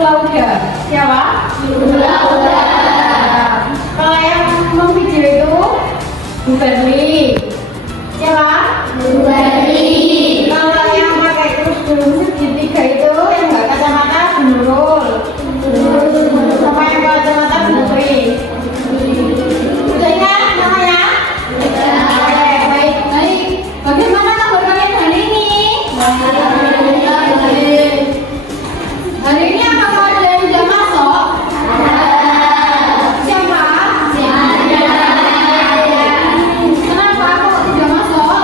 Lauda. Siapa? Ibu Lauda. Kalau yang memvideo itu Bu Berli. Siapa? Bu Berli. Kalau yang pakai terus dulu segitiga itu yang nggak kacamata Bu Nurul. Sama yang kacamata Bu Nuri. Sudah ingat namanya? Baik. Bagaimana kabar kalian hari ini? Hari ini apakah ada yang sudah masuk? Siapa? Kenapa kok tidak masuk?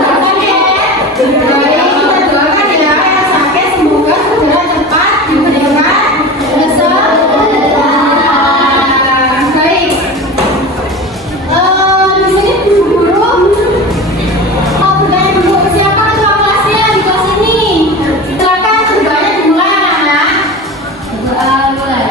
Sakit. Baik, kita doakan ya yang sakit semoga segera cepat diberikan kesembuhan. Baik. Di sini guru mau bertanya dulu siapa ketua kelasnya di kelas ini? Silakan semuanya dimulai anak-anak. Mulai.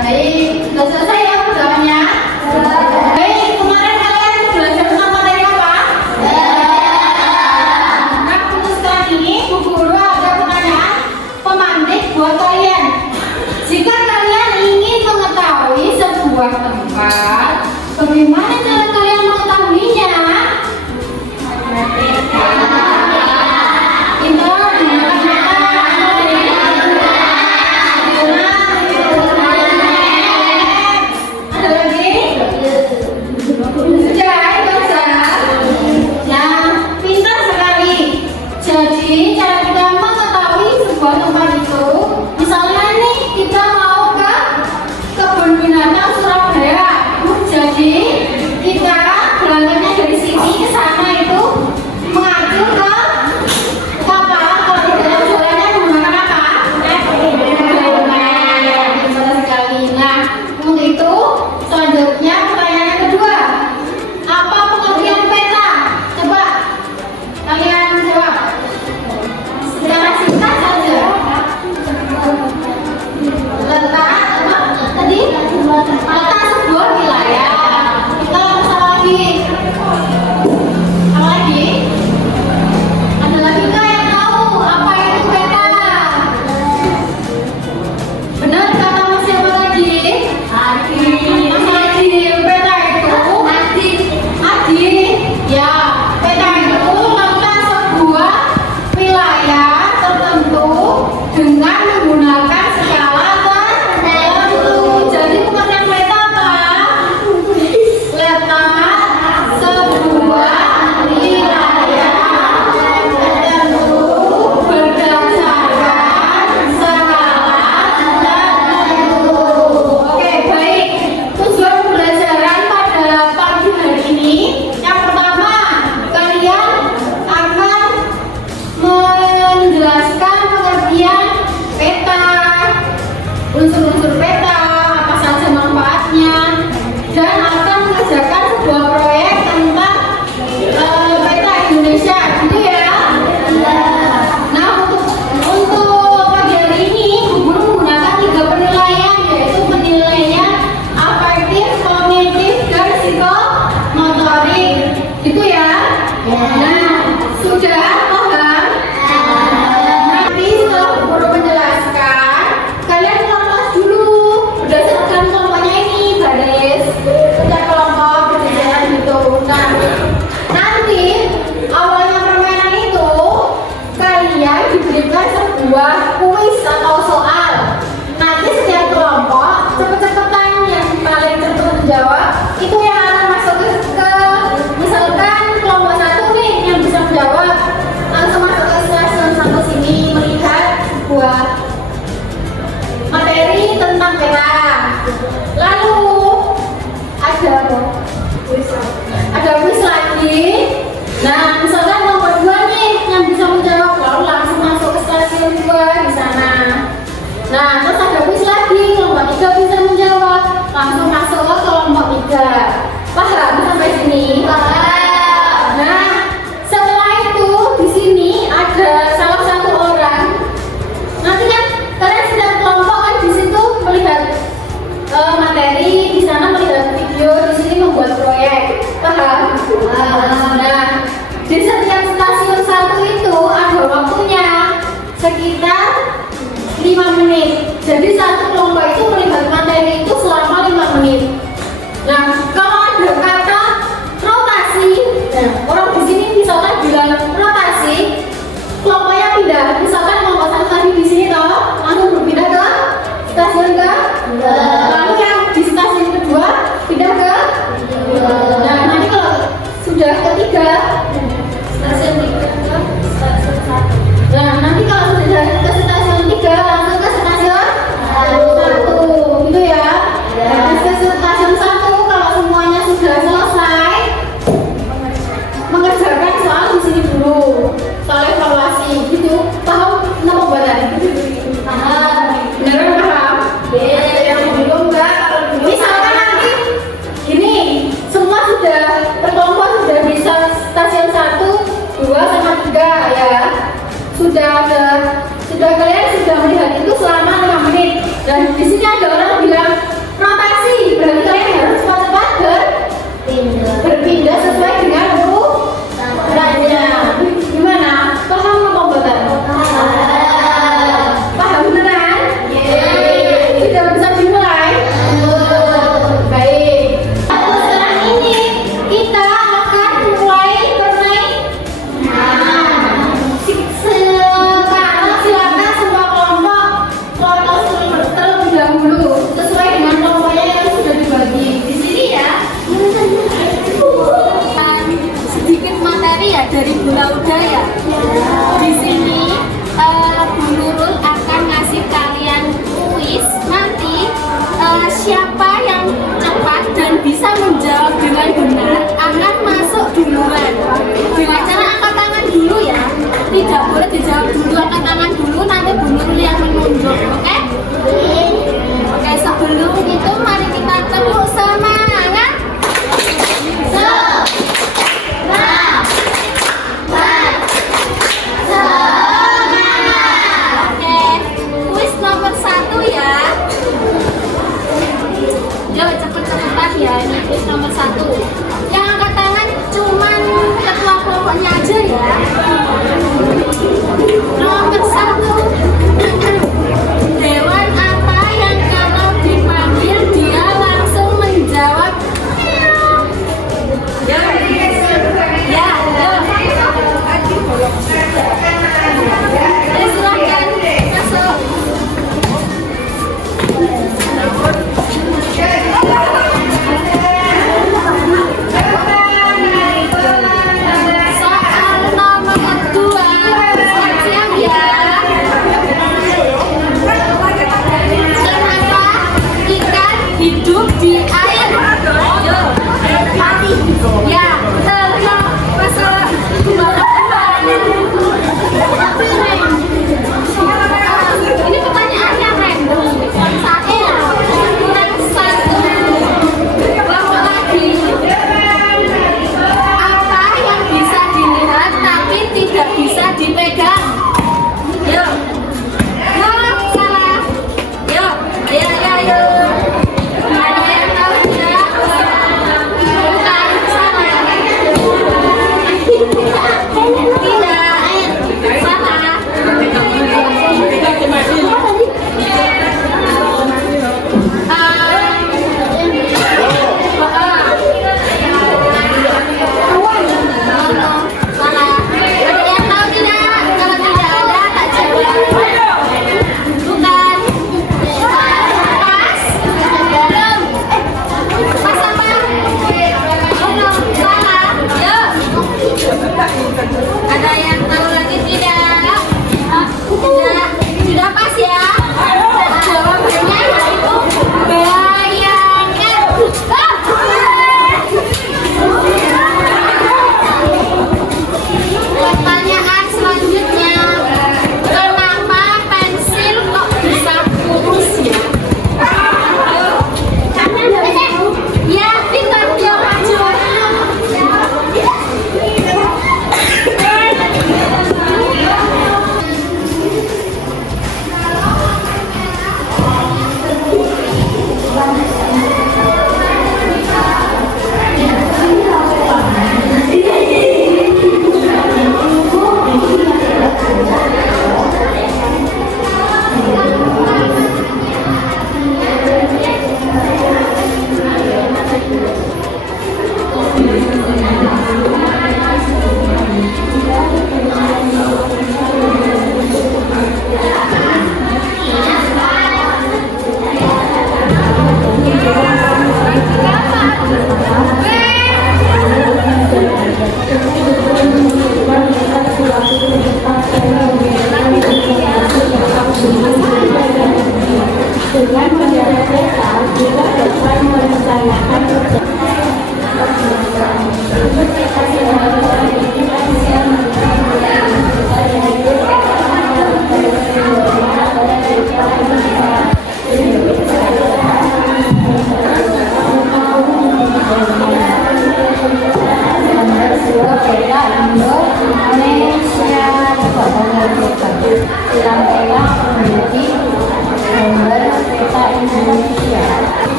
Baik, sudah selesai ya berdoanya? Baik, kemarin kalian belajar tentang materi apa? Nah, untuk sekarang ini Bu Guru ada pertanyaan pemantik buat kalian. Jika kalian ingin mengetahui sebuah tempat, bagaimana cara kalian mengetahuinya? Unsur-unsur peta, apa saja manfaatnya, dan akan mengerjakan sebuah proyek tentang peta Indonesia, gitu ya. Nah, untuk pagi hari ini, Bu Guru menggunakan 3 penilaian, yaitu penilaian afektif, kognitif, dan psikomotorik, gitu ya. Nah, sudah paham? Nanti setelah Bu Guru menjelaskan, kalian kelompok dulu berdasarkan kelompoknya ini, baris setiap kelompok berjalan gitu. Nah, nanti awalnya permainan itu kalian diberikan sebuah kuis atau soal. Nanti setiap kelompok cepet-cepetan yang paling cepat menjawab itu yang akan masuk ke misalkan kelompok 1 nih yang 5 menit. Jadi satu kelompok itu melihat materi itu selama 5 menit. Nah, kalau ada kata rotasi, orang di sini misalkan bilang rotasi, kelompoknya pindah. Misalkan kelompok satu tadi di sini toh, langsung berpindah ke stasiun ke, lalu yang di stasiun kedua pindah ke. Nah, nanti kalau sudah ketiga stasiun 3 ke stasiun 1. Nah, nanti kalau sudah ke stasiun 3 langsung ke stasiun 1 gitu ya. Nah, ke stasiun 1 kalau semuanya sudah selesai mengerjakan soal di sini dulu, soal evaluasi gitu. Paham nama buatan? Paham. Beneran paham? Yang belum enggak? Misalkan nanti gini, semua sudah berkelompok sudah bisa stasiun 1, 2 sama 3 ya. Sudah kalian sudah melihat itu selama 5 menit. Dan di sini ada orang bilang rotasi, berarti kalian harus cepat-cepat berpindah sesuai dengan urutannya. Gimana? Paham apa buatan? Paham beneran? Sudah bisa dimulai? Baik. Setelah ini kita akan mulai bermain. Sekarang silakan semua kelompok foto terlebih dahulu sesuai dengan kelompoknya yang sudah dibagi di sini ya. Sedikit materi ya dari Bu Lauda ya. Di sini Bu Nurul akan ngasih kalian kuis. Nanti siapa yang cepat dan bisa menjawab dengan benar akan masuk duluan. Dengan cara angkat tangan dulu ya. Tidak boleh dijawab dulu, angkat tangan dulu, nanti Bu Nurul yang menunjuk. Oke? Oke, sebelum itu mari kita tepuk semangat. Cepet-cepetan ya, ini kuis nomor 1. Yang angkat tangan cuman ketua kelompoknya aja.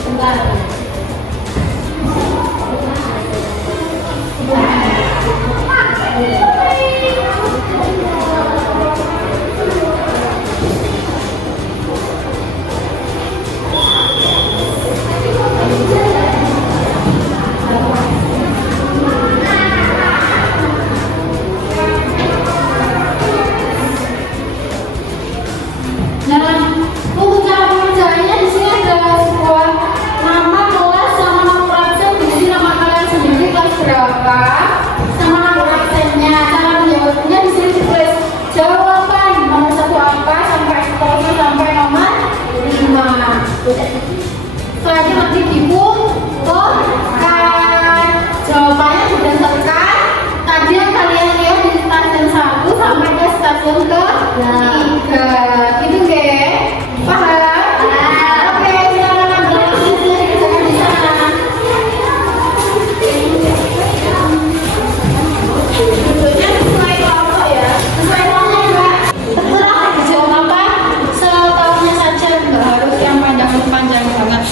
Bentar. Nah, untuk cara pengerjaannya di sini ada sebuah nama kelas sama nama absen. Di sini nama kalian sendiri kelas berapa, sama nama absennya. Cara menjawabnya di sini ditulis jawaban nomor 1 apa sampai seterusnya sampai nomor 5. Selanjutnya nanti dibutuhkan jawabannya berdasarkan tadi yang kalian lihat di stasiun 1 sampai ke stasiun ke 3. Gitu nggih? Paham? Oke, silakan dikerjakan di sana. Bentuknya sesuai kelompok ya. Sesuai kelompok Mbak. Terserah dijawab apa, setahunya saja, nggak harus yang panjang banget.